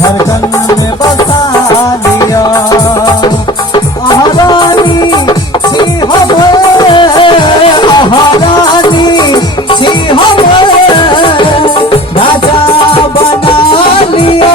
धड़कन में बसा लिया रानी जी हमें, रानी जी हमें राजा बना लिया।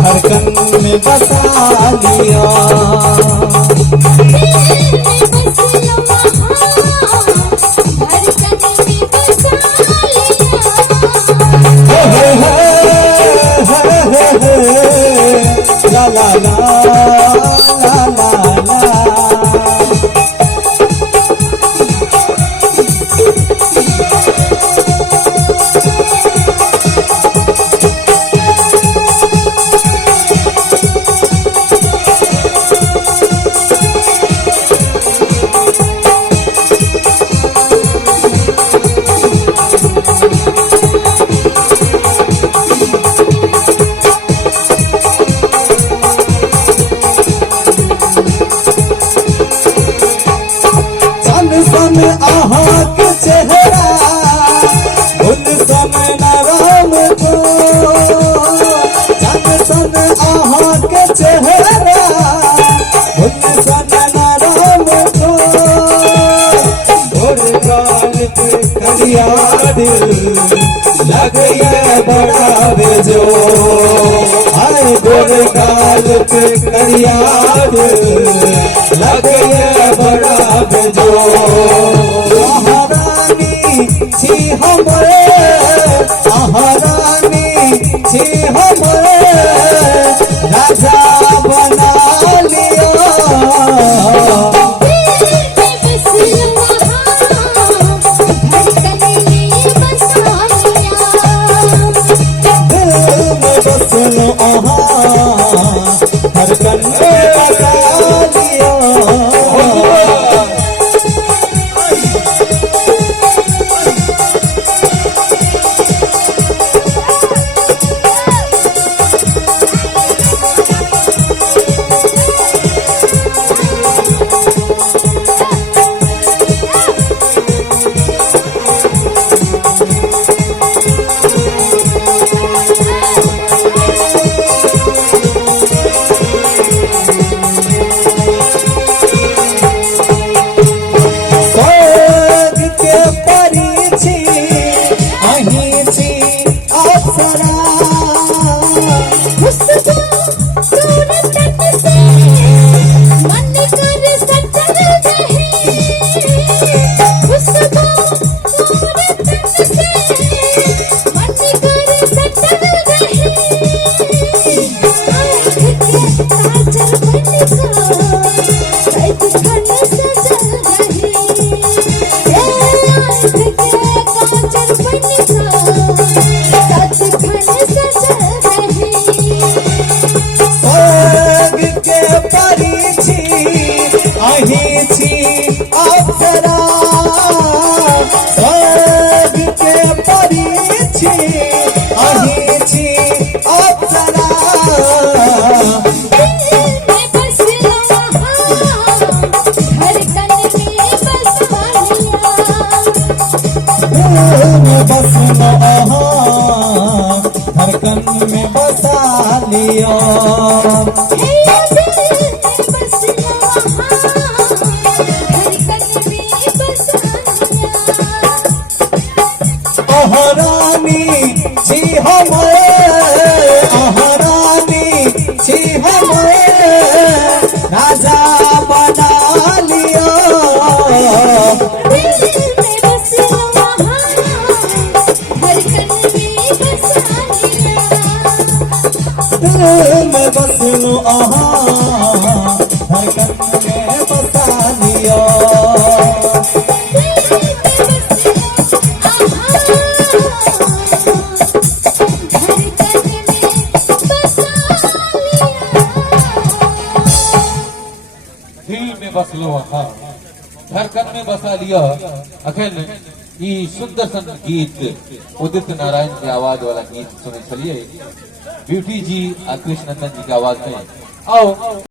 धड़कन में बसा लिया ला ला ला ला ला ला। आहा के चेहरा उन समय न राम को, जब सन आहा के चेहरा उन समय न राम को। और काल पे करिया दिल लग ये बड़ा बेजो, हाय गोर काल पे करिया दिल लग ये बड़ा बेजो। महारानी जी हमें, महारानी जी हमें राजा बना लिया। धड़कन में बसा लिया। धड़कन में बसा लिया। रानी जी हमें, रानी जी हमें राजा बना लिया। में बस लो धड़कन में बसा लिया। में बसलो हाँ धड़कन में बसा लिया अखन ई सुंदर सन गीत उदित नारायण की आवाज वाला गीत सुने चलिए ब्यूटी जी और कृष्ण नंदन जी की आवाज में आओ।